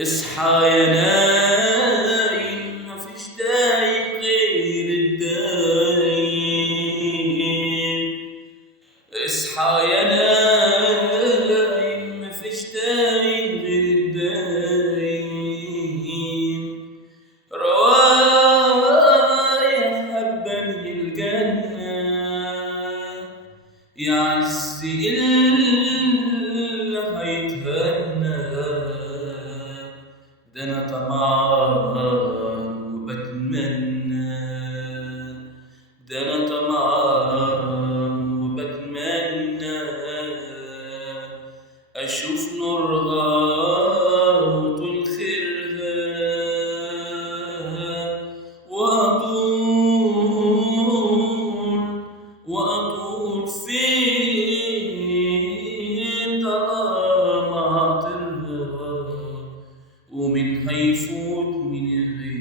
اصحى يا نايم، مفيش دايم غير الدايم. اصحى يا نايم، مفيش دايم غير الدايم. روايح هبة من الجنة يعز اللي هيتهنى. ده أنا طمعان وبتمنى، ده أنا طمعان وبتمنى أشوف نورها وطول خيرها وأطول في طالما عطرها، ومن هيفوت من غير